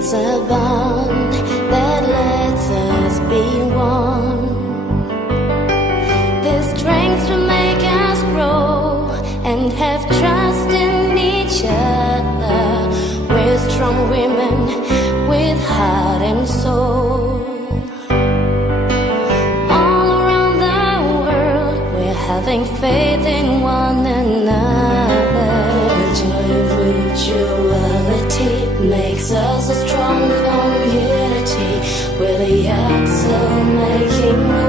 It's a bond that lets us be one. The strength to make us grow and have trust in each other. We're strong women with heart and soul. All around the world, we're having faith in one another. The joy of mutuality makes us a strong community. We're the axle making